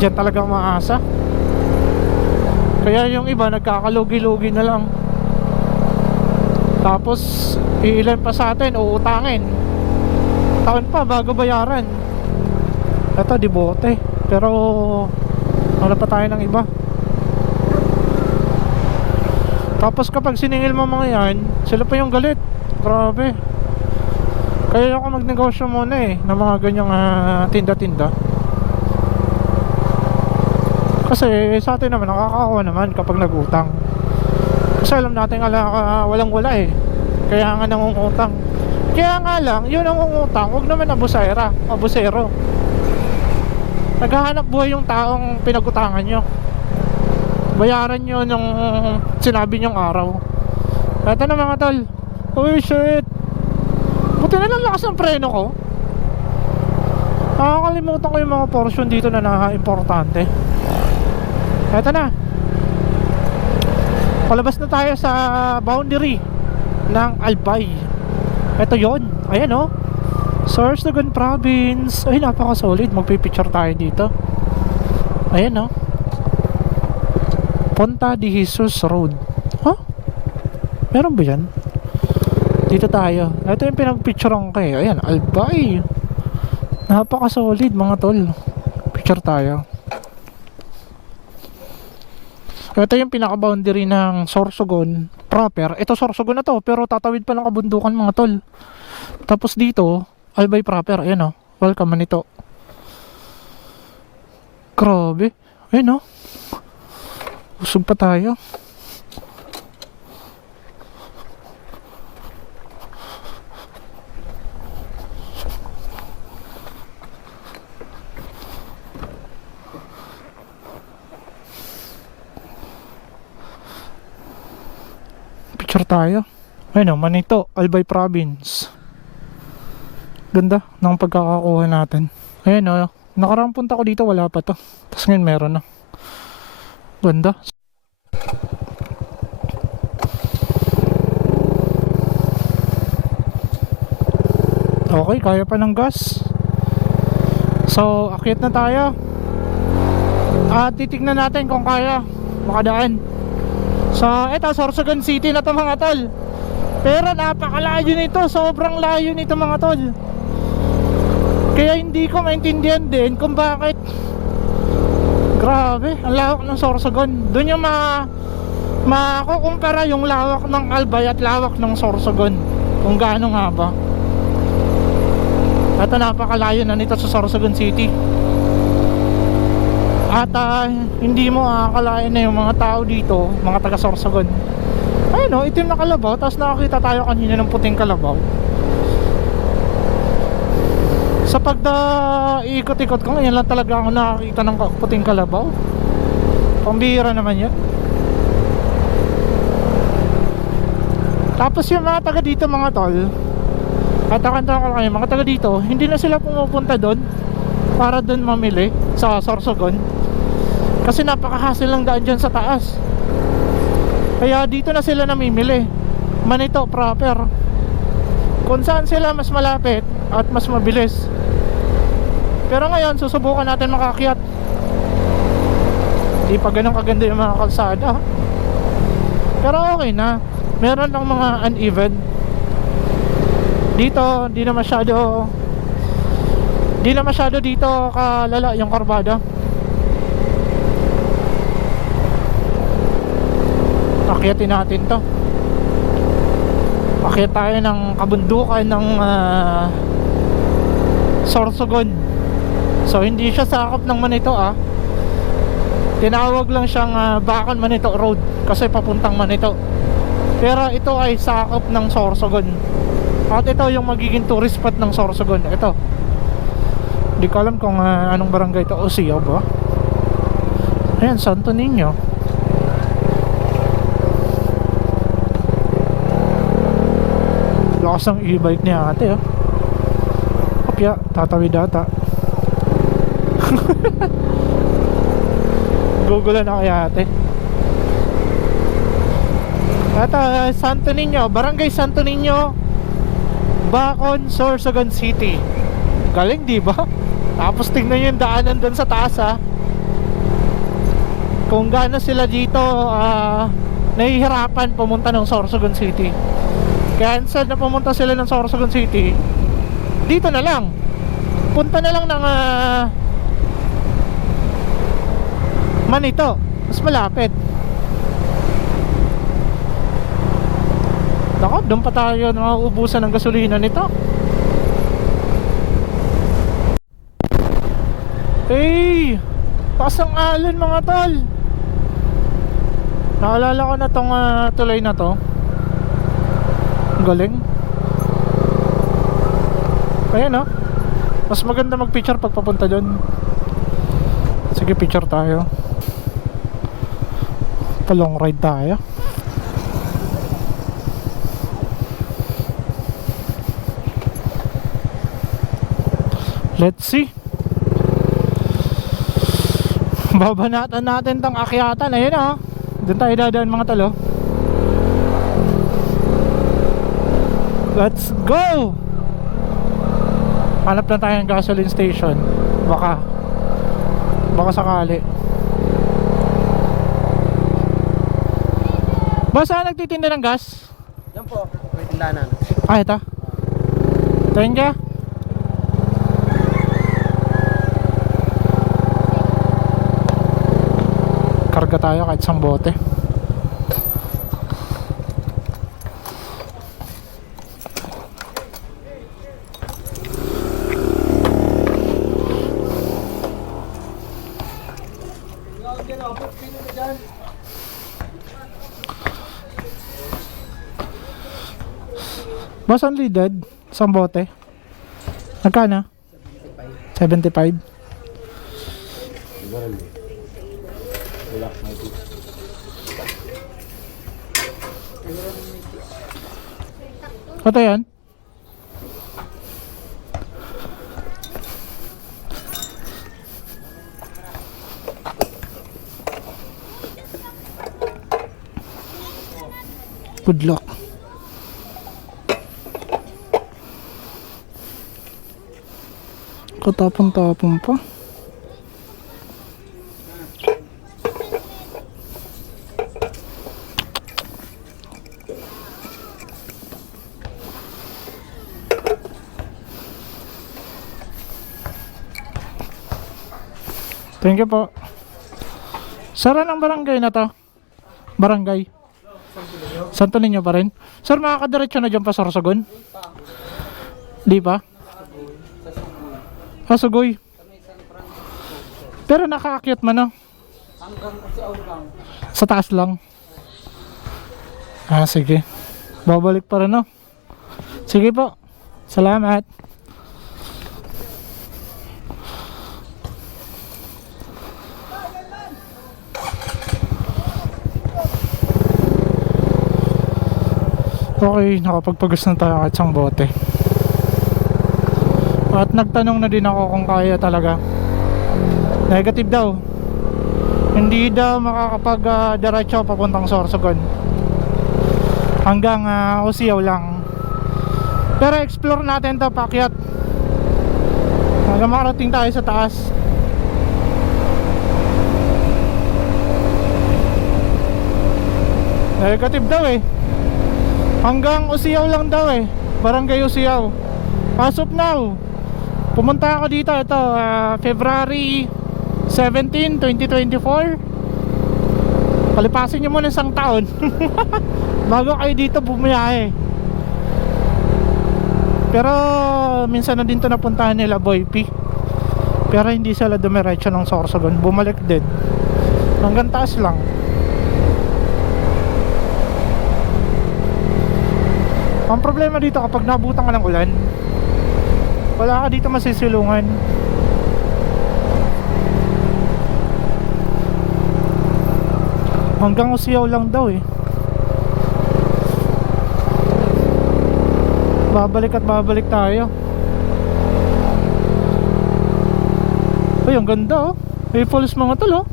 dyan talagang maasa. Kaya yung iba nagkakalugi-lugi na lang. Tapos ilan pa sa atin uutangin. Taon pa bago bayaran. Ito debote. Pero wala pa tayo ng iba. Tapos kapag siningil mo mga yan, sila pa yung galit. Grabe. Kaya ako magnegosyo muna ng mga ganyang tinda-tinda. Kasi sa atin naman nakakaawa naman kapag nagutang. Kasi alam natin walang wala kaya nga nangungutang. Kaya nga lang, yun ang ungutang, huwag naman abusero. Naghahanap buhay yung taong pinagutangan nyo. Bayaran nyo nung sinabi nyong araw. Eto na mga tol. Uy shit, buti na lang lakas ng preno ko. Nakakalimutan ko yung mga portion dito na importante. Eto na, palabas na tayo sa boundary ng Albay. Eto yon, ayan o, Sorsogon Province. Ay, napaka-solid. Magpipicture tayo dito. Ayan o, Punta de Jesus Road. Huh? Meron ba yan? Dito tayo. Ito yung pinag-picturean ko Ayan, Albay. Napaka-solid mga tol. Picture tayo. Ito yung pinaka-boundary ng Sorsogon proper. Ito Sorsogon na to, pero tatawid pa ng kabundukan mga tol. Tapos dito, Albay proper. Ayan welcome manito. Grabe. Ayan usog pa tayo. Picture tayo. Ayun Manito, Albay Province. Ganda ng pagkakakuha natin. Ayun nakaraang punta ko dito, wala pa to. Tapos ngayon meron na. Ganda. Okay, kaya pa ng gas. So, akyat na tayo. At titignan natin kung kaya makadaan. So, eto Sorsogon City na to mga tol. Pero napakalayo nito, sobrang layo nito mga tol. Kaya hindi ko maintindihan din kung bakit. Grabe, ang lawak ng Sorsogon. Doon yung makukumpara yung lawak ng Albay at lawak ng Sorsogon. Kung gaano nga ba. Ito napakalayo na nito sa Sorsogon City. At hindi mo akalain na yung mga tao dito, mga taga Sorsogon. Ayun itim na kalabaw. Tapos nakakita tayo kanina ng puting kalabaw. Sa ikot-ikot ko ngayon lang talaga ako nakakita ng puting kalabaw. Pambihira naman yan. Tapos yung mga taga dito mga tol, at akanta ko kayo, mga taga dito, hindi na sila pumupunta doon para doon mamili sa Sorsogon. Kasi napakahassle lang daan dyan sa taas. Kaya dito na sila namimili. Manito proper. Kung saan sila mas malapit at mas mabilis. Pero ngayon susubukan natin makakyat. Hindi pa ganun kaganda yung mga kalsada. Pero okay na. Meron lang mga uneven. Dito hindi na masyado dito kalala yung karbada. Akyatin natin to. Akyat tayo ng kabundukan ng Sorsogon. So hindi siya sakop ng Manito Tinawag lang siyang Bacon Manito Road kasi papuntang Manito. Pero ito ay sakop ng Sorsogon. At ito yung magiging tourist spot ng Sorsogon. Ito. Hindi ko alam kung anong barangay ito. Siya ba? Ayan, Santo Niño. Lakas ng e-bike niya ate Kopya, tatawid ata. Gugulan na kaya ate. Ito, Santo Niño, Barangay Santo Niño, Bacon, Sorsogon City. Galing diba? Tapos tingnan yung daanan doon sa taas kung gaano sila dito nahihirapan pumunta ng Sorsogon City. Kaya instead na pumunta sila ng Sorsogon City, dito na lang. Punta na lang ng Manito. Mas malapit. Nako, doon pa tayo mauubusan ng gasolina nito. Hey! Pasang alon mga tol. Naalala ko na tong tulay na to. Ang galing. Ayan no. Mas maganda mag-picture pag papunta dun. Sige, picture tayo. Pa-long ride tayo. Let's see. Babanatan natin tong akyatan. Ayun o. Doon tayo dadaan mga talo. Let's go. Hanap na tayo ng gasoline station. Baka sakali. Ba, saan nagtitinda ng gas? Yan po, may tindahan. Ah, ito. Tingin ka? Karga tayo kahit isang bote. Boss, unleaded? Isang bote? Nagkano? 75. Ito yan? Good luck. Katapon-tapon pa. Thank you po. Sara ng barangay na to? Barangay Santo Niño pa rin? Sir, makakadiretso na dyan pa Sorsogon? Di pa? Sugoy. Pero nakaakyat man no? Hanggang Usiaw lang. Sa taas lang. Ah, sige. Babalik pa rin no? Sige po. Salamat. Okay, nakapagpagas na tayo kahit isang bote. At nagtanong na din ako kung kaya talaga. Negative daw. Hindi daw makakapag diretso papuntang Sorsogon. Hanggang Usiaw lang. Pero explore natin to, paakyat. Hanggang makarating tayo sa taas. Negative daw eh. Hanggang Usiaw lang daw eh. Barangay Usiaw. As of now, pumunta ako dito. Ito, February 17, 2024. Palipasin nyo muna isang taon bago kayo dito bumiyahe. Pero minsan na din to napuntahan nila Boy P. Pero hindi sila dumiretso ng Sorsogon. Bumalik din. Hanggang taas lang. Ang problema dito kapag nabutan ka ng ulan, wala ka dito masisilungan. Hanggang Usiaw lang daw eh. Babalik at babalik tayo. Ay, ang ganda oh. May falls mga tol oh.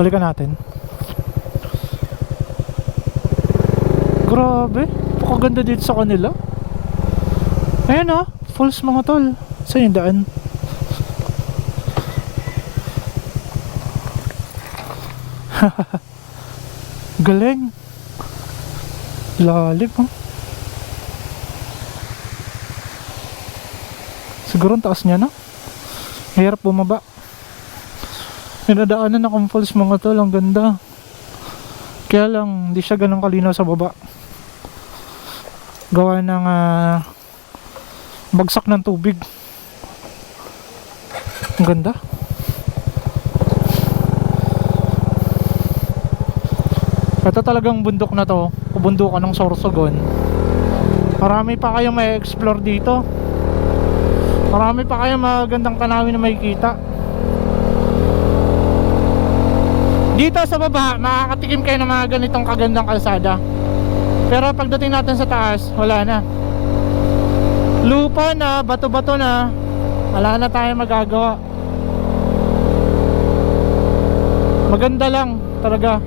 Balikan natin. Grabe, pakaganda dito sa kanila. Ayan oh, falls mga tol. Saan yung daan? Galing. Lalim oh. Siguro ang taas niya no? Hirap bumaba. Pinadaanan akong falls mga tol. Ang ganda. Kaya lang, hindi siya ganun kalinaw sa baba. Gawa ng bagsak ng tubig. Ang ganda. Ito talagang bundok na to, kabundukan ng Sorsogon. Marami pa kayong may explore dito. Marami pa kayong magandang tanawin na makikita. Dito sa baba, makakatikim kayo ng mga ganitong kagandang kalsada. Pero pagdating natin sa taas, wala na. Lupa na, bato-bato na. Wala na tayong magagawa. Maganda lang talaga.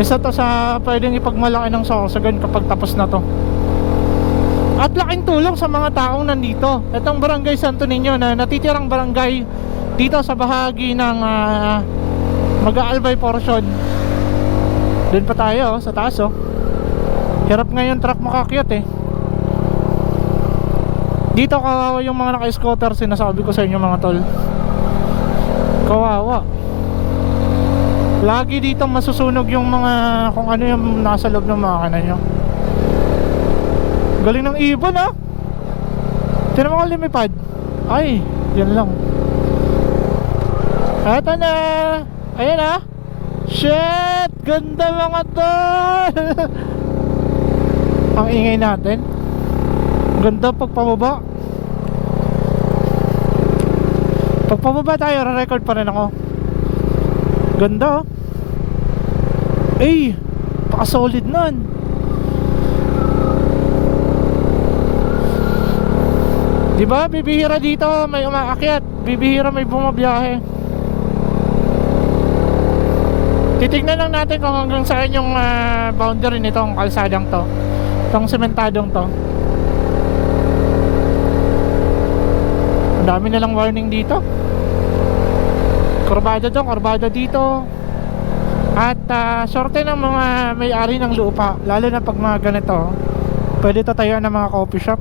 Isa to sa pwedeng ipagmalaki ng Sorsogon kapag tapos na to. At laking tulong sa mga taong nandito. Itong Barangay Santo Niño na natitirang barangay dito sa bahagi ng Mag-aalbay portion. Doon pa tayo sa taas oh. Hirap ngayon truck makakyat eh. Dito kawawa yung mga naka-scooter, sinasabi ko sa inyo mga tol. Kawawa. Lagi dito masusunog yung mga kung ano yung nasa loob ng makina nyo. Galing ng ibon ah. Tinan mo ko lumipad. Ay, yan lang. Eto na. Ayan ah. Shit, ganda mga tol. Ang ingay natin. Ganda pagpababa. Pagpababa tayo, re-record pa rin ako. Ganda oh. Ay, paka-solid nun. Diba, bibihira dito may umaakyat, bibihira may bumabiyahe. Titignan lang natin kung hanggang saan yung boundary nitong kalsadang to, itong sementadong to. Ang dami nalang warning dito. Kurbada doon, kurbada dito. At sorte ng mga may-ari ng lupa, lalo na pag mga ganito, pwede tatayo ng mga coffee shop.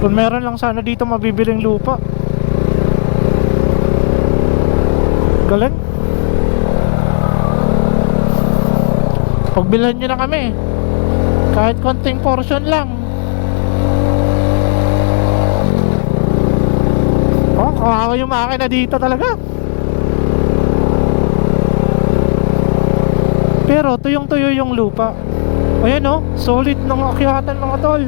Kung meron lang sana dito mabibiling lupa. Galing. Pagbilhan nyo na kami, kahit konting portion lang. Oh, kawawa yung makina dito talaga. Pero tuyong-tuyo yung lupa. Ayan oh, solid ng akyatan mga tol.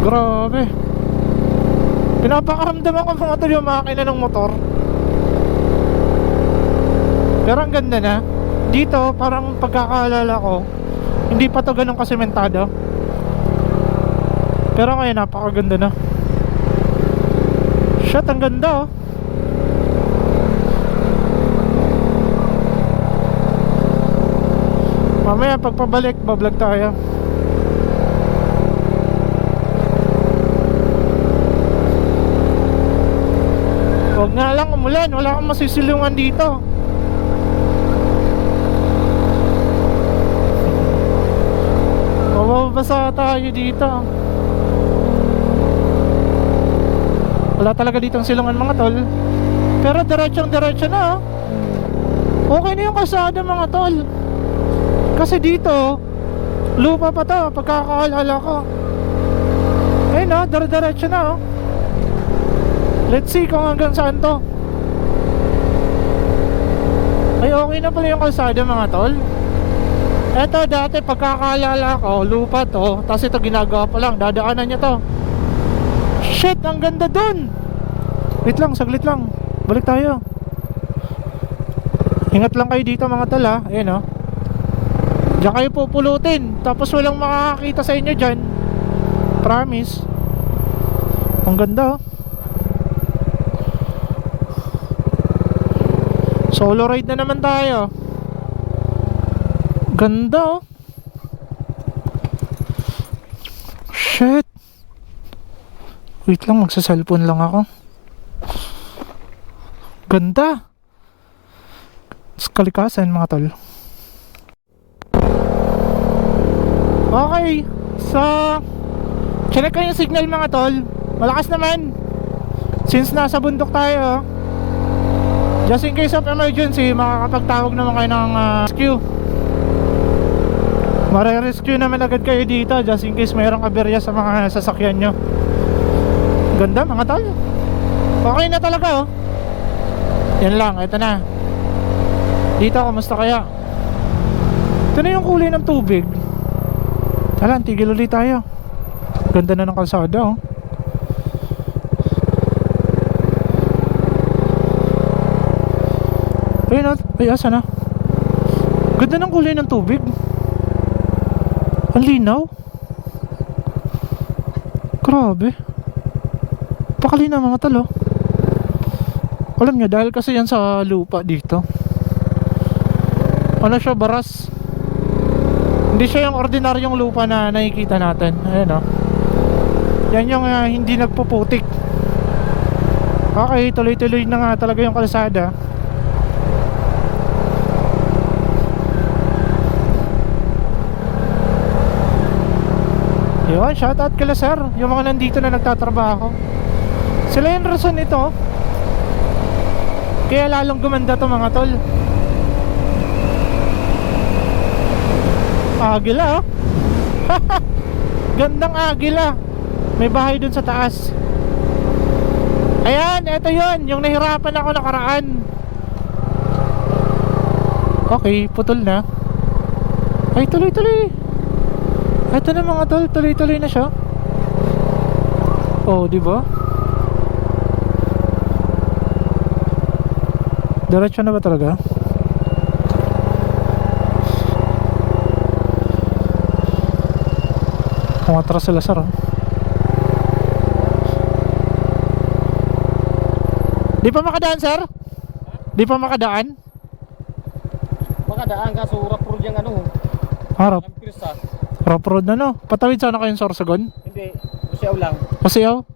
Grabe. Pinapakaramdaman ko mga tol yung makina ng motor. Pero ang ganda na. Dito parang pagkakaalala ko, hindi pa to ganun kasementado. Pero ngayon napakaganda na. Shit, ang ganda oh. Mamaya pagpabalik bablog tayo. Huwag nga lang umulan, wala kang masisilungan dito. Mababasa tayo dito. Wala talaga ditong silungan mga tol. Pero diretsong-diretso na oh. Okay na yung kalsada mga tol. Kasi dito lupa pa to, pagkakaalala ko. Ayun oh, dire-diretso na oh. Let's see kung hanggang saan to. Ay okay na pala yung kalsada mga tol. Eto dati pagkakaalala ko, lupa to, tapos ito ginagawa pa lang, dadaanan niya to. Shit, ang ganda dun. Wait lang, saglit lang. Balik tayo. Ingat lang kayo dito mga tol ha. Ayan o. Diyan kayo pupulutin, tapos walang makakakita sa inyo dyan. Promise. Ang ganda oh. Solo ride na naman tayo. Ganda oh. Shit. Wait lang, magsa-cellphone lang ako. Ganda. Kalikasan mga tol. Okay. So check ko yung signal mga tol. Malakas naman. Since nasa bundok tayo. Just in case of emergency, makakapagtawag naman kayo ng rescue. Mare-rescue naman agad kayo dito just in case mayroong aberya sa mga sasakyan nyo. Ganda mga tol. Okay na talaga oh. Yan lang, ito na. Dito, kamusta kaya? Ito na yung kulay ng tubig. Talan, tigil ulit tayo. Ganda na ng kalsada oh. Ayun, ay asa na? Ganda ng kulay ng tubig. Ang linaw. Grabe. Pakalinaw mga talo. Alam nyo, dahil kasi yan sa lupa dito. Ano siya, baras. Hindi siya yung ordinaryong lupa na nakikita natin. Ayan o. Yan yung hindi nagpuputik. Okay, tuloy-tuloy na nga talaga yung kalsada. Yun, shoutout kila sir. Yung mga nandito na nagtatrabaho. Sila yung rason nito. Kaya lalong gumanda to mga tol. Agila oh. Gandang agila. May bahay dun sa taas. Ayan, eto yun. Yung nahirapan ako nakaraan. Okay, putol na. Ay, tuloy-tuloy. Eto na mga tol, tuloy-tuloy na siya. Oh, di ba? Diretso na ba talaga? Kumatras sila sir oh. Di pa makadaan sir? Di pa makadaan? Makadaan ka, so rough road yung ano. Harap. Ang pirsa. Rough road na no. Patawid sana kayong Sorsogon? Hindi, masyaw lang. Pasiyaw?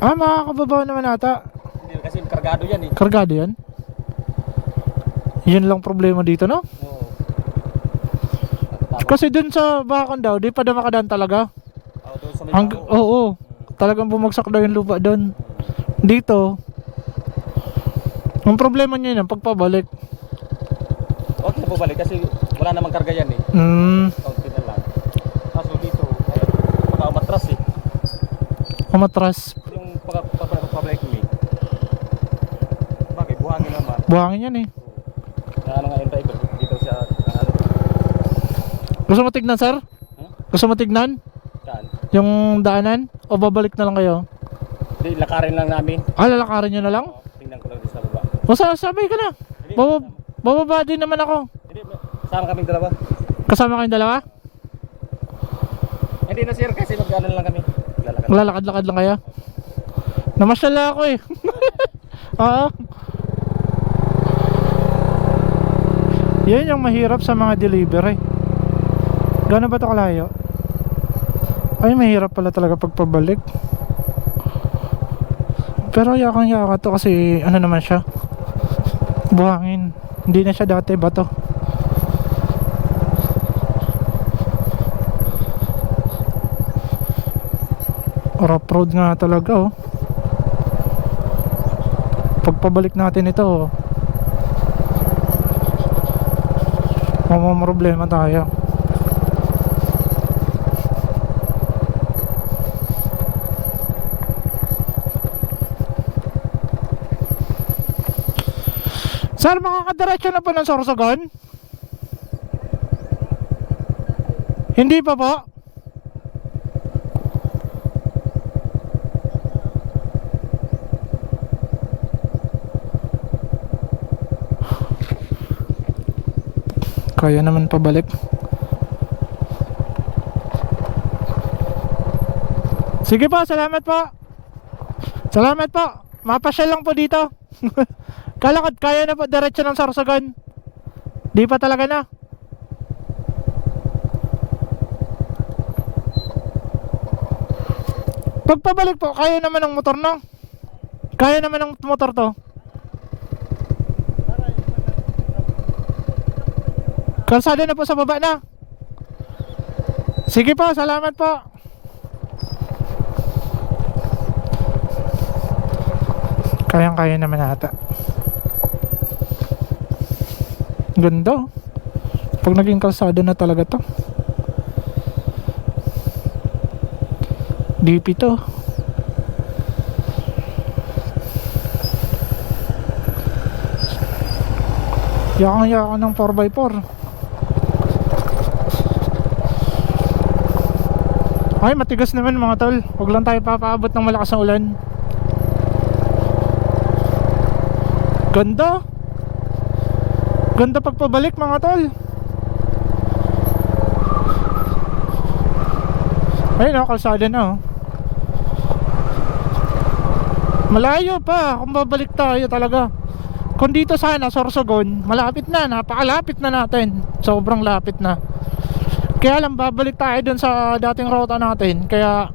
Ah, makakababa naman ata. Hindi, kasi kargado yan eh. Kargado yan? Yun lang problema dito no? Oo. Kasi dun sa Bakon daw, di pa daw makadaan talaga. Doon sa may Oo, talagang bumagsak daw yung lupa doon. Dito, ang problema niya yun, pagpabalik. Okay, bubalik kasi wala namang karga yan eh. Kaunti na lang. Kaso dito, baka umatras eh. Umatras. Yung pagpabalik mo eh. Bakit? Buhangin naman. Buhangin yan eh. Ano nga yung driver dito sa ano? Gusto mo tignan sir? Gusto mo tignan? Saan? Yung daanan? O babalik na lang kayo? Hindi, lakarin lang namin. Ah, lalakarin nyo na lang? Tingnan ko lang sa baba. O sabay ka na. Hindi, Bababa din naman ako. Hindi, sama kaming dalawa. Kasama kayong dalawa? Hindi na sir kasi mag-ano lang kami. Lalakad. Lalakad-lakad lang kayo? Namasyal lang ako eh. Oo. Yan yung mahirap sa mga delivery. Gano'n ba ito kalayo? Ay, mahirap pala talaga pagpabalik. Pero yakang-yaka to kasi ano naman siya, buhangin. Hindi na siya dati bato. Rough road nga talaga oh. Pagpabalik natin ito oh, problema tayo. Sir, makakadiretso na po ng Sorsogon? Hindi pa po? Kaya naman pabalik. Sige po, salamat po. Salamat po. Mapasyal lang po dito. Kalakad, kaya na po diretso ng Sorsogon. Di pa talaga na. Pagpabalik po, kaya naman ng motor no? Kaya naman ng motor to. Kalsada na po sa baba na. Sige po, salamat po. Kayang-kaya naman ata. Ganda. Pag naging kalsada na talaga to. DP to. Yakang-yakan ng 4x4. Ay, matigas naman mga tol. Huwag lang tayo papaabot ng malakas na ulan. Ganda. Ganda pagpabalik mga tol. Ayun, kalsada na. Malayo pa kung babalik tayo talaga. Kung dito sana Sorsogon, malapit na, napakalapit na natin. Sobrang lapit na. Kaya lang babalik tayo dun sa dating ruta natin. Kaya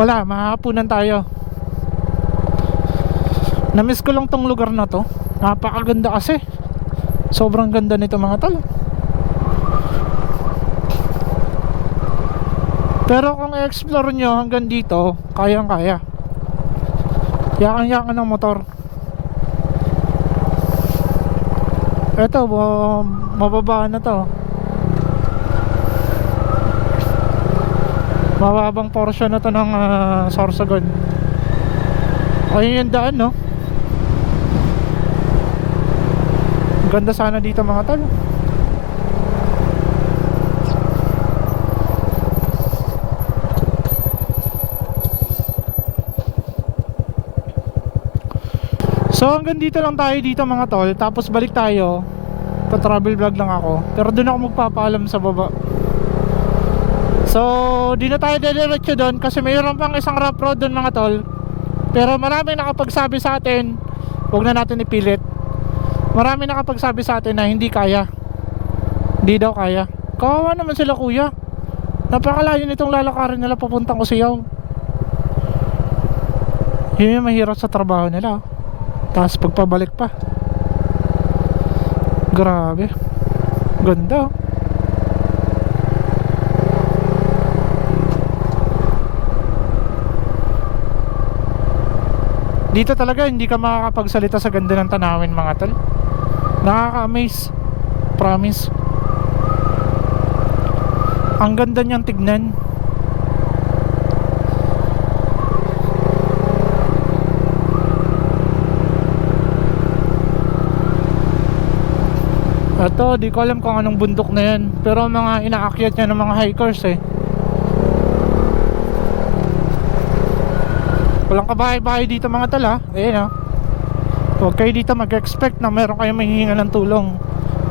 wala, mahapunan tayo. Namiss ko lang tong lugar na to. Napakaganda kasi. Sobrang ganda nito mga tol. Pero kung i-explore nyo hanggang dito, kayang kaya. Yakan-yakan ng motor. Eto, mababa na to. Mababang portion na to ng Sorsogon. Ayun yung daan, no? Ganda sana dito mga tol. So hanggang dito lang tayo dito mga tol. Tapos balik tayo. Pa-travel vlog lang ako. Pero doon ako magpapaalam sa baba. So di na tayo dediretso doon kasi mayroon pang isang rough road doon mga tol. Pero maraming nakapagsabi sa atin, huwag na natin ipilit. Maraming nakapagsabi sa atin na hindi kaya. Hindi daw kaya. Kawawa naman sila kuya. Napakalayo nitong lalakarin nila papuntang Usiyaw. Yun yung mahirap sa trabaho nila. Tapos pagpabalik pa. Grabe. Ganda. Dito talaga hindi ka makakapagsalita sa ganda ng tanawin mga tol. Nakaka-amaze. Promise. Ang ganda niyang tignan. Ito, di ko alam kung anong bundok na yan. Pero mga inaakyat niya ng mga hikers eh. Walang kabahay-bahay dito mga tala. Ayan ah. Huwag kayo dito mag-expect na meron kayong mahihinga ng tulong.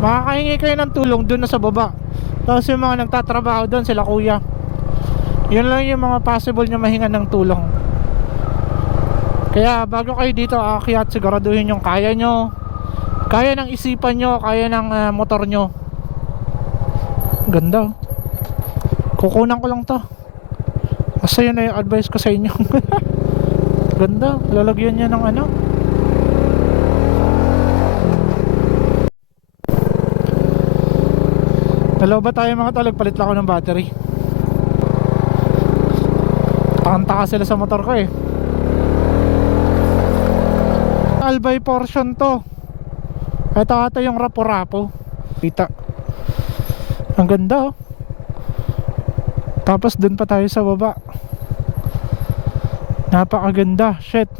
Makakahingi kayo ng tulong dun na sa baba. Tapos yung mga nagtatrabaho dun, sila kuya. Yun lang yung mga possible nyo mahinga ng tulong. Kaya bago kayo dito aakyat, siguraduhin yung kaya nyo. Kaya ng isipan nyo, kaya ng motor nyo. Ganda. Kukunan ko lang to. Basta yun na yung advice ko sa inyo. Ganda, lalagyan niya ng ano. Dalawa ba tayo mga talag, palit lang ako ng battery. Takanta sila sa motor ko eh. Albay portion to. Ito ata yung rapo-rapo. Kita. Ang ganda oh. Tapos dun pa tayo sa baba. Napakaganda. Shit.